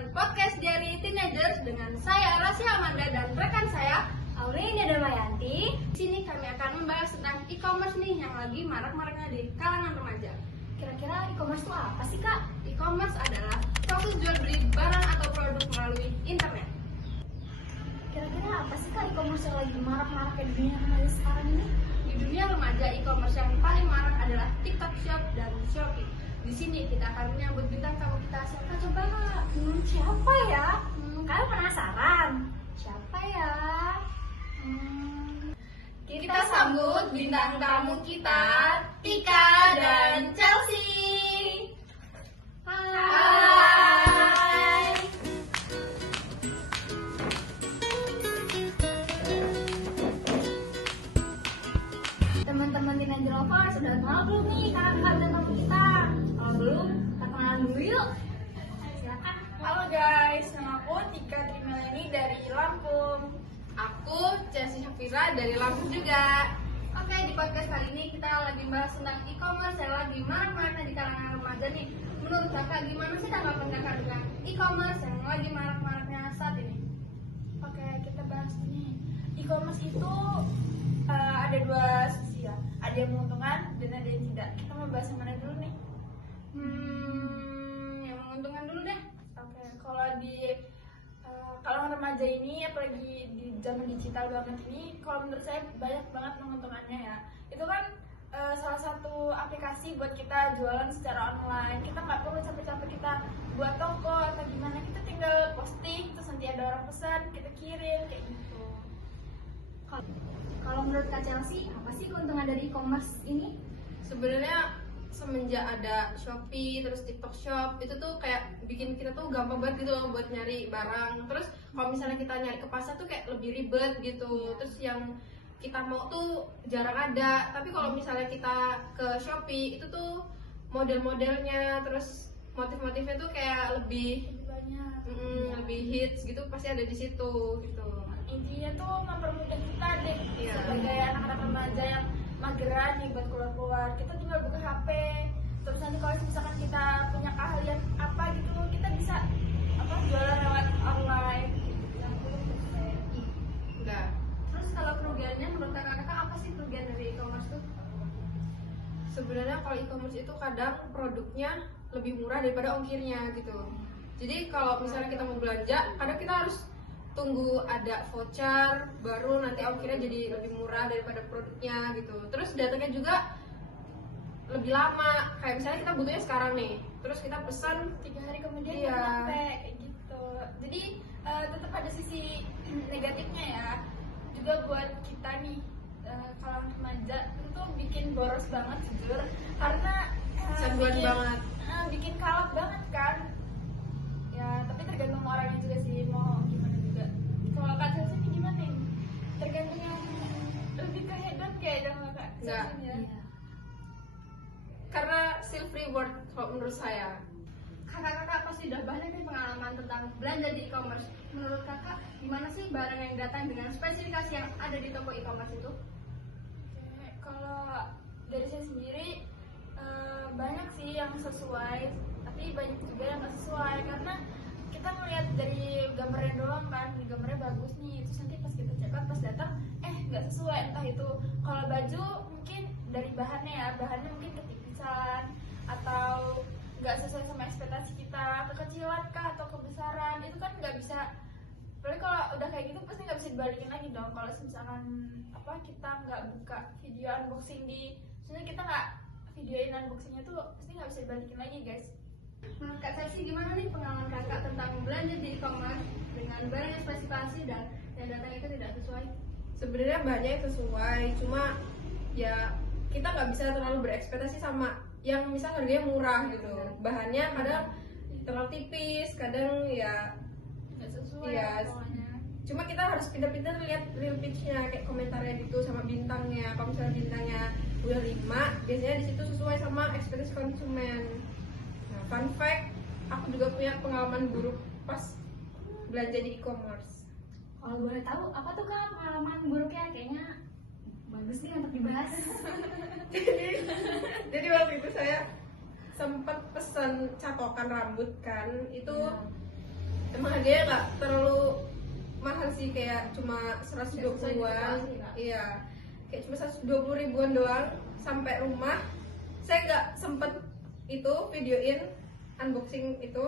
dengan podcast Diary Teenagers dengan saya Rasya Amanda dan rekan saya Aurelia Damayanti. Di sini kami akan membahas tentang e-commerce nih yang lagi marak-maraknya di kalangan remaja. Kira-kira e-commerce itu apa sih, Kak? E-commerce adalah proses jual beli barang atau produk melalui internet. Kira-kira apa sih, Kak, e-commerce yang lagi marak-maraknya di dunia remaja sekarang ini? Di dunia remaja, e-commerce yang paling marak adalah TikTok Shop dan Shopee. Di sini kita akan menyambut bintang tamu kita. Siapa coba? Siapa ya? Kalian penasaran? Siapa ya? Kita sambut bintang tamu kita, Tika dan Chelsea. Hai. Teman-teman Teenager Lovers sudah kenal belum nih kakak dan tamu kita? Kalau belum, kita kenalan dulu yuk. Silakan. Halo guys, nama aku Tika Trimeleni dari Lampung. Aku Chelsea Shafira dari Lampung juga. Oke, di podcast kali ini kita lagi bahas tentang e-commerce yang lagi marak-maraknya di kalangan remaja nih. Menurut kakak, gimana sih tanggapan kakak tentang e-commerce yang lagi marak-maraknya saat ini? Oke, kita bahas ini. E-commerce itu ada dua sisi ya. Ada yang menguntungkan dan ada yang tidak. Kita mau bahas yang mana dulu nih? Yang menguntungkan dulu deh. Oke, kalau di kalangan remaja ini, apalagi di zaman digital banget ini, kalau menurut saya banyak banget menguntungkannya ya. Itu kan salah satu aplikasi buat kita jualan secara online. Kita nggak perlu capek-capek kita buat toko atau gimana. Kita tinggal posting, terus nanti ada orang pesan, kita kirim kayak gitu. Kalau menurut Kak Chelsea, apa sih keuntungan dari e-commerce ini? Sebenarnya semenjak ada Shopee terus TikTok Shop itu tuh kayak bikin kita tuh gampang banget gitu loh buat nyari barang. Terus kalau misalnya kita nyari ke pasar tuh kayak lebih ribet gitu. Terus yang kita mau tuh jarang ada. Tapi kalau misalnya kita ke Shopee itu tuh model-modelnya terus motif-motifnya tuh kayak lebih Banyak. lebih hits gitu, pasti ada di situ gitu. Intinya tuh mempermudah kita deh. Iya. Sebagai anak-anak remaja yang mageran nih buat keluar-keluar, kita tinggal buka HP. Terus nanti kalau misalkan kita punya keahlian apa gitu, kita bisa jualan lewat online gitu. Yang belum selesai. Enggak. Terus kalau kerugiannya menurut kakak apa sih kerugian dari e-commerce tuh? Sebenarnya kalau e-commerce itu kadang produknya lebih murah daripada ongkirnya gitu. Jadi kalau misalnya kita mau belanja, kadang kita harus tunggu ada voucher baru nanti ongkirnya jadi lebih murah daripada produknya gitu. Terus datangnya juga lebih lama. Kayak misalnya kita butuhnya sekarang nih, terus kita pesan 3 hari kemudian Iya. kita nyampe kayak gitu. Jadi tetap ada sisi negatifnya ya. Juga buat kita nih kalau remaja itu tuh bikin boros banget jujur, karena Canduan banget. bikin kalap banget kan. Ya tapi tergantung orangnya juga sih mau gimana juga. Kalau Kak Chelsea ini gimana nih? Tergantung yang lebih ke hedon kayak dong Kak Enggak. Chelsea ya. Karena self reward kalau menurut saya. Kakak-kakak pasti udah banyak nih pengalaman tentang belanja di e-commerce. Menurut kakak, gimana sih barang yang datang dengan spesifikasi yang ada di toko e-commerce itu? Oke, kalau dari saya sendiri banyak sih yang sesuai, tapi banyak juga yang nggak sesuai karena kita ngeliat dari gambarnya doang kan, gambarnya bagus nih, terus nanti pas kita cek pas datang nggak sesuai. Entah itu kalau baju mungkin dari bahannya ya, bahannya mungkin ketipisan atau nggak sesuai sama ekspektasi kita, kekecilan kah atau kebesaran, itu kan nggak bisa. Apalagi kalau udah kayak gitu pasti nggak bisa dibalikin lagi dong. Kalau misalkan kita nggak buka video unboxing sebenarnya kita nggak videoin unboxingnya tuh pasti nggak bisa dibalikin lagi guys. Menurut Kak Chelsea, gimana nih pengalaman kakak tentang belanja di e-commerce dengan barang yang spesifikasi dan yang datang itu tidak sesuai? Sebenarnya banyak yang sesuai, cuma ya kita nggak bisa terlalu berekspektasi sama yang misal harganya murah gitu. Bahannya kadang terlalu tipis, kadang ya Nggak sesuai Iya. pokoknya. cuma kita harus pintar-pintar lihat real pitch-nya, kayak komentarnya gitu sama bintangnya. Kalau misalnya bintangnya udah 5, biasanya di situ sesuai sama ekspektasi konsumen. Nah, fun fact, aku juga punya pengalaman buruk pas belanja di e-commerce. Kalau boleh tahu, apa tuh Kak pengalaman buruknya? Kayaknya bagus nih untuk dibahas. Jadi waktu itu saya sempat pesan catokan rambut kan, itu emang harganya nggak terlalu mahal sih, kayak cuma 120-an. Iya, kayak cuma 120 ribuan doang. Sampai rumah saya nggak sempet itu videoin unboxing itu,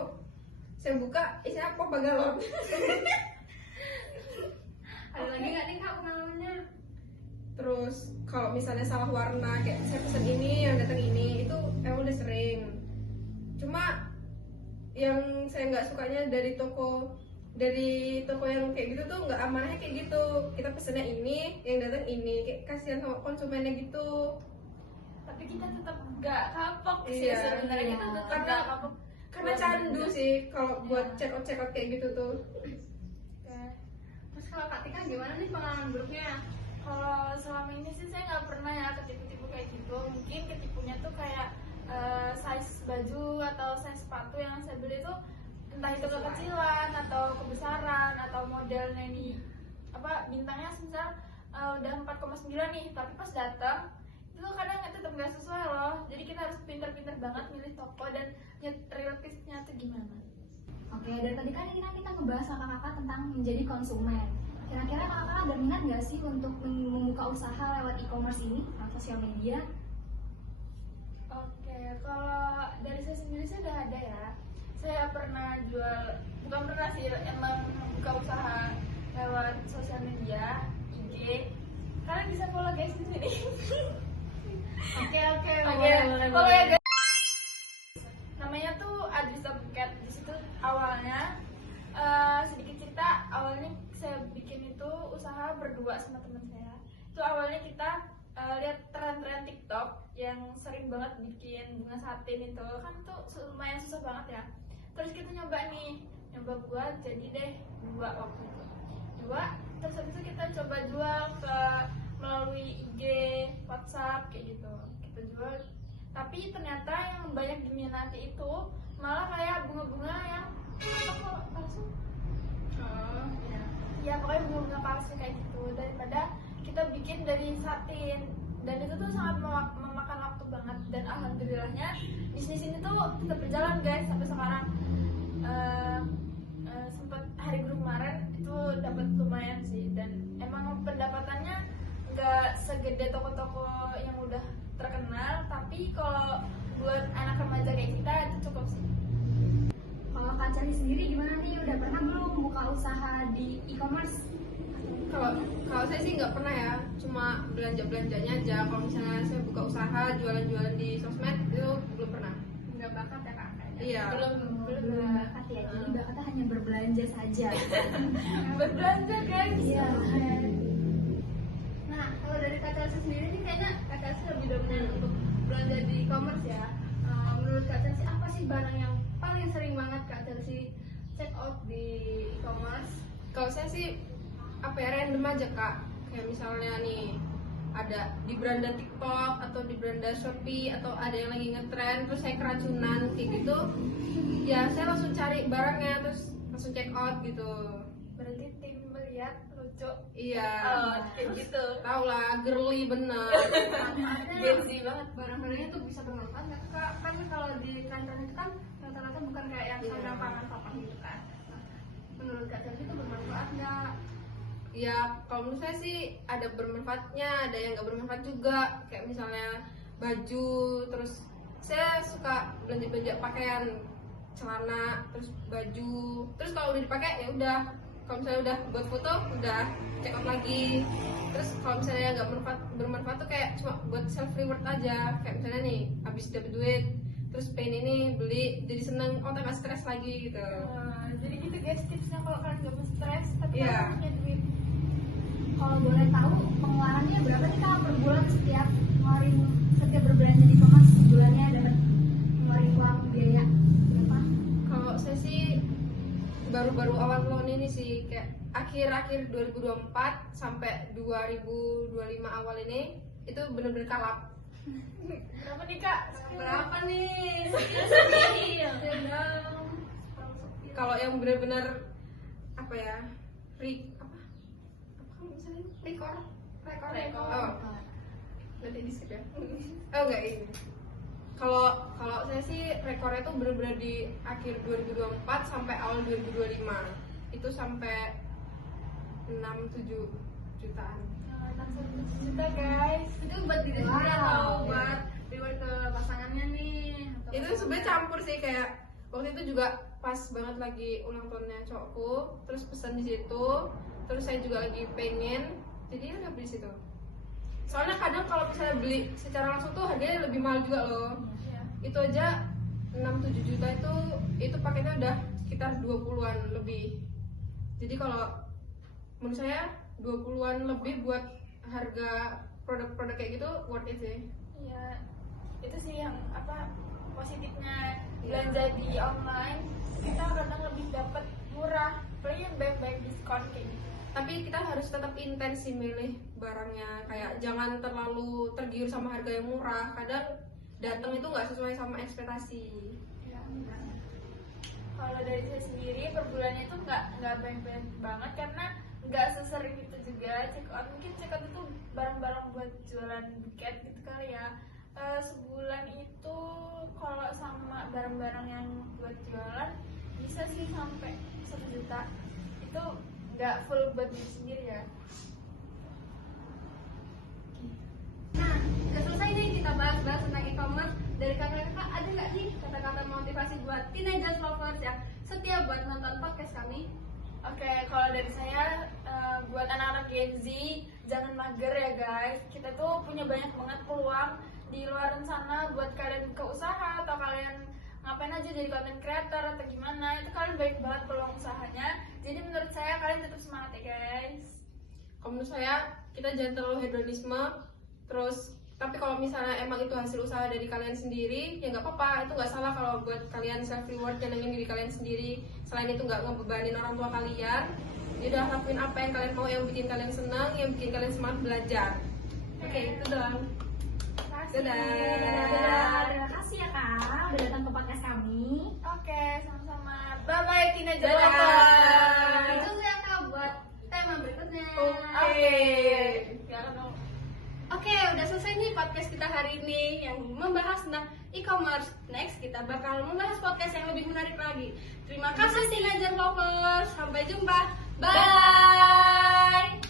saya buka isinya apa galon. Ada lagi nggak nih kak pengalamannya? Terus kalau misalnya salah warna, kayak saya pesen ini yang datang ini, itu emang udah sering. Cuma yang saya nggak sukanya dari toko yang kayak gitu tuh nggak amanahnya kayak gitu. Kita pesennya ini, yang datang ini, kayak kasihan sama konsumennya gitu. Tapi kita tetap gak kapok sih Iya. sebenarnya, kita tetap Karena- gak kapok. Karena candu sih kalau buat check out kayak gitu tuh. Terus kalau Kak Tika gimana nih pengalaman buruknya? Kalau selama ini sih saya nggak pernah ya ketipu-tipu kayak gitu. Mungkin ketipunya tuh kayak size baju atau size sepatu yang saya beli itu entah itu kekecilan atau kebesaran atau modelnya ini apa bintangnya misal udah 4,9 nih, tapi pas datang itu kadang tetap nggak sesuai loh. Jadi kita harus pinter-pinter banget milih toko dan lihat relatifnya tuh gimana. Oke, dari tadi kan kita ngebahas sama kakak tentang menjadi konsumen. Kira-kira kakak ada minat nggak sih untuk membuka usaha lewat e-commerce ini atau sosial media? Oke, kalau dari saya sendiri sih udah ada ya. Saya pernah jual, bukan pernah sih, emang buka usaha lewat sosial media, IG. Kalian bisa follow guys di sini. Oke, Follow ya guys. Namanya tuh Adrisa Buket. Di situ awalnya sedikit cerita, awalnya saya bikin itu usaha berdua sama teman saya. Itu awalnya kita lihat tren-tren TikTok yang sering banget bikin bunga satin itu kan tuh lumayan susah banget ya. Terus kita nyoba buat jadi deh dua waktu itu. Terus habis itu kita coba jual melalui IG, WhatsApp kayak gitu. Kita jual. Tapi ternyata yang banyak diminati itu malah kayak bunga-bunga yang apa kok palsu? Ya pokoknya bunga palsu kayak gitu, daripada kita bikin dari satin. Dan itu tuh sangat memakan waktu banget. Dan alhamdulillahnya bisnis ini tuh tetap berjalan guys sampai sekarang. Sempat hari guru kemarin itu dapat lumayan sih, dan emang pendapatannya nggak segede toko-toko yang udah terkenal, tapi kalau buat anak remaja kayak kita itu cukup sih. Kalau Kak Cari sendiri gimana nih? Udah pernah belum buka usaha di e-commerce? Kalau saya sih nggak pernah ya, cuma belanjanya aja. Kalau misalnya saya buka usaha jualan di sosmed itu belum pernah. Nggak bakat ya Kak? Iya. Belum bakat ya, jadi bakatnya hanya berbelanja saja. Berbelanja guys. Iya. Nah, kalau dari Kak Chelsea sendiri nih kayaknya Kak Chelsea lebih dominan untuk belanja di e-commerce ya. Menurut Kak Chelsea apa sih barang yang paling sering banget Kak Chelsea check out di e-commerce? Kalau saya sih apa ya, random aja Kak. Kayak misalnya nih ada di beranda TikTok atau di beranda Shopee atau ada yang lagi ngetren, terus saya keracunan kayak gitu, ya saya langsung cari barangnya terus langsung check out gitu. Berarti tim melihat lucu. Iya. Kayak gitu. Tahu lah, girly bener. Gen Z banget. Barang-barangnya tuh bisa bermanfaat nggak Kak? Kan kalau di tren-tren itu kan rata-rata bukan kayak yang Iya. sandang pangan papan gitu kan. Nah, menurut Kak Chelsea itu bermanfaat nggak? Ya kalau menurut saya sih ada bermanfaatnya, ada yang nggak bermanfaat juga. Kayak misalnya baju, terus saya suka belanja pakaian, celana, terus baju. Terus kalau udah dipakai ya udah. Kalau misalnya udah buat foto, udah check out lagi. Terus kalau misalnya nggak bermanfaat tuh kayak cuma buat self reward aja. Kayak misalnya nih, habis dapet duit, terus pengen ini beli, jadi seneng, otak nggak stres lagi gitu. Jadi gitu guys tipsnya kalau kalian gak mau stres tapi Iya. kalian punya duit. Kalau boleh tahu pengeluarannya berapa nih Kak per bulan setiap berbelanja di e-commerce, sebulannya dapat ngeluarin uang biaya berapa? Kalau saya sih baru-baru awal tahun ini sih, kayak akhir-akhir 2024 sampai 2025 awal ini itu bener-bener kalap. Berapa nih kak? Berapa nih? Kalau yang bener-bener apa ya, rekor. Oh, berarti di skip ya? Oh enggak ini. Kalau saya sih rekornya tuh bener-bener di akhir 2024 sampai awal 2025 itu sampai 6-7 jutaan. 6 juta guys. Itu buat diri sendiri atau buat reward ke pasangannya nih? Atau Itu sebenarnya campur sih, kayak waktu itu juga pas banget lagi ulang tahunnya cowokku, terus pesan di situ, terus saya juga lagi pengen, jadi udah beli situ. Soalnya kadang kalau misalnya beli secara langsung tuh harganya lebih mahal juga loh. Iya. Itu aja 6-7 juta itu paketnya udah sekitar 20-an lebih. Jadi kalau menurut saya 20-an lebih buat harga produk-produk kayak gitu worth it sih. Iya. Itu sih yang apa positifnya Iya. belanja di online, kita kadang lebih dapat murah, apalagi yang baik-baik diskon kayak gitu. Tapi kita harus tetap intens sih milih barangnya, kayak jangan terlalu tergiur sama harga yang murah. Kadang datang itu nggak sesuai sama ekspektasi. Ya. Kalau dari saya sendiri per bulannya itu nggak banyak banget karena nggak sesering itu juga check out. Mungkin check out itu barang-barang buat jualan buket gitu kali ya. Sebulan itu kalau sama barang-barang yang buat jualan bisa sih sampai 1 juta. Itu nggak full buat diri sendiri ya. Nah, udah selesai nih kita bahas-bahas tentang e-commerce. Dari kakak-kakak ada nggak sih kata-kata motivasi buat teenagers lovers yang setia buat nonton podcast kami? Oke, kalau dari saya buat anak-anak Gen Z jangan mager ya guys. Kita tuh punya banyak banget peluang di luar sana buat kalian buka usaha atau kalian ngapain aja jadi content creator atau gimana. Itu kalian banyak banget peluang usahanya. Jadi menurut saya kalian tetap semangat ya guys. Kalau menurut saya kita jangan terlalu hedonisme. Terus tapi kalau misalnya emang itu hasil usaha dari kalian sendiri, ya nggak apa-apa. Itu nggak salah kalau buat kalian self reward, nyenengin diri kalian sendiri. Selain itu nggak ngebebanin orang tua kalian. Jadi udah lakuin apa yang kalian mau, yang bikin kalian senang, yang bikin kalian semangat belajar. Oke, itu doang. Dadah. Terima kasih ya Kak udah datang ke podcast kami. Oke, sama-sama. Bye bye teenager Dadah. lovers. Ditunggu ya Kak buat tema berikutnya. Oke. Oke, udah selesai nih podcast kita hari ini yang membahas tentang e-commerce. Next, kita bakal membahas podcast yang lebih menarik lagi. Terima kasih teenager lovers. Sampai jumpa. Bye.